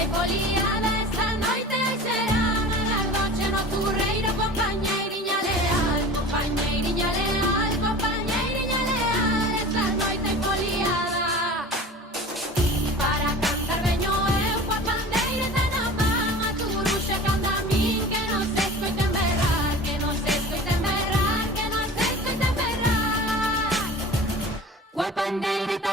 noite foliada, esta noite será na noche nocturreira, compañeiriña leal, compañeiriña leal, compañeiriña leal, esta noite foliada. Para cantar veño eu coa pandeireta na man, a turuxa canta a min, que non se escoiten berrar, que non se escoiten berrar, que non se escoiten berrar. Coa pandeireta